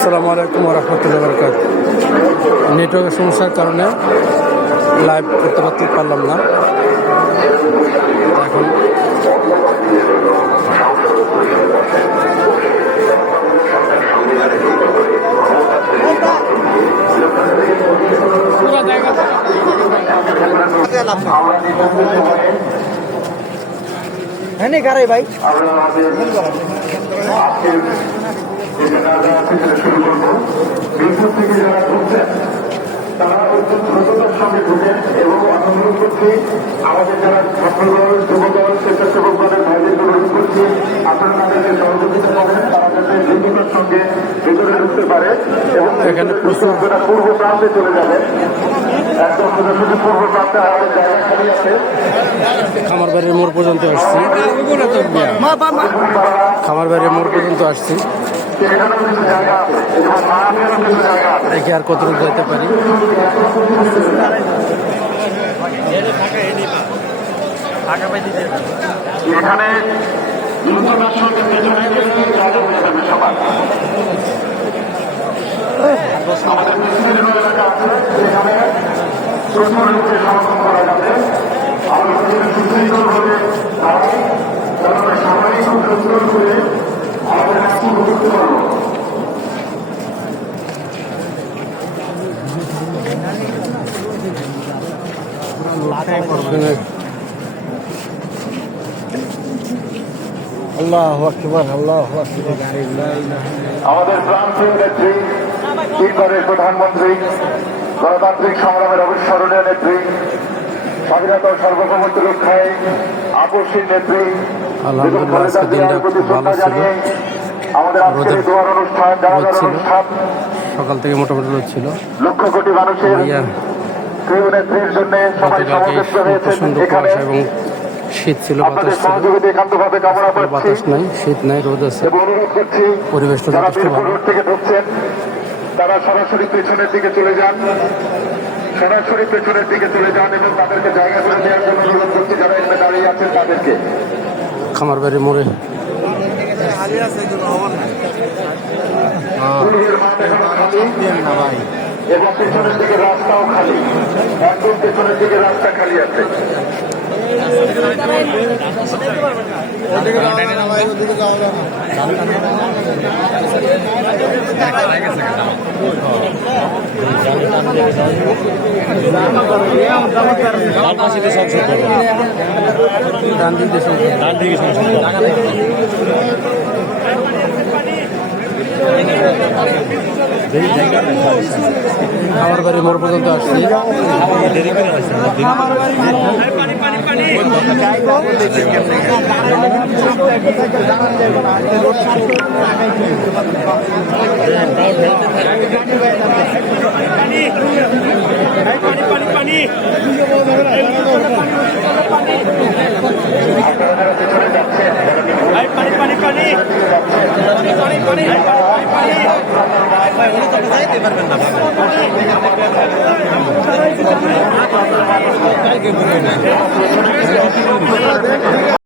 আসসালামু আলাইকুম ওয়া রাহমাতুল্লাহি ওয়া বারাকাতুহু। নেটওয়ার্কের সমস্যার কারণে লাইভ করতে পারলাম না। এখন হ্যাঁ গাড়ি ভাই বিদ্যুৎ থেকে যারা ঢুকছেন তারা অত্যন্ত দ্রুততার সঙ্গে ঢুকেন এবং অনুরোধ করছি আমাদের যারা ছাত্রদল যুবদল স্বেচ্ছাসেবক দলের ভাইদেরকে অনুরোধ করছি আপনারা তাদেরকে সহযোগিতা করেন, তারা যাতে দ্রুততার সঙ্গে ভিতরে ঢুকতে পারে এবং এখানে প্রচুর পূর্ব প্রান্তে চলে যাবেন। একদম সোজাসুজি পূর্ব প্রান্তে আমাদের জায়গা খালি আছে। খামারবাড়ির মোড় পর্যন্ত আসছি। খামারবাড়ির মোড় পর্যন্ত আসছি। দেখি আর কতটুকু যেতে পারি। এখানে দ্রুততার সঙ্গে পেছনে চালু হয়ে যাবে সবার। আমাদের বিভিন্ন এলাকা আছে যেখানে প্রচুর লোকের সমাগম করা যাবে। আমরা সুশৃঙ্খলভাবে দাঁড়াই, কারণ সবাই সুন্দর করে আমাদের কাছে করতে পারবো। আল্লাহু আকবার আল্লাহু আকবার। আমাদের প্রান্তিক নেত্রী, তিনবারের প্রধানমন্ত্রী, গণতান্ত্রিক সংগ্রামের অবিস্মরণীয় নেত্রী, স্বাধীনতা ও সার্বভৌমত্ব রক্ষায় আপসী নেত্রী আলহামদুলিল্লাহ আজকের দিনটা খুব ভালো ছিল। আমাদের আজকের দোয়ার অনুষ্ঠান, জানাজার অনুষ্ঠান সকাল থেকে মোটামুটি রোদ ছিল। লক্ষ কোটি মানুষের প্রিয় নেত্রীর জন্য সবাই সমবেত হয়েছেন প্রচন্ড এখানে। কুয়াশা এবং শীত ছিল, আপনাদের বাতাস ছিল। সহযোগিতা একান্তভাবে কামনা করছি। বাতাস নাই, শীত নাই, রোদ আছে। এবং অনুরোধ করছি পরিবেশটা যারা যথেষ্ট বীরপুর ভালো। রোড থেকে ঢুকছেন তারা সরাসরি পেছনের দিকে চলে যান, সরাসরি পেছনের দিকে চলে যান এবং তাদেরকে জায়গা করে দেওয়ার জন্য অনুরোধ করছি যারা এখানে দাঁড়িয়ে আছেন তাদেরকে। খামারবাড়ির মোড়ে পুলিশের মাঠ এখনো খালি এবং পেছনের দিকে রাস্তাও খালি, একদম পেছনের দিকে রাস্তা খালি আছে। খামারবাড়ির মোড় পর্যন্ত আসছি।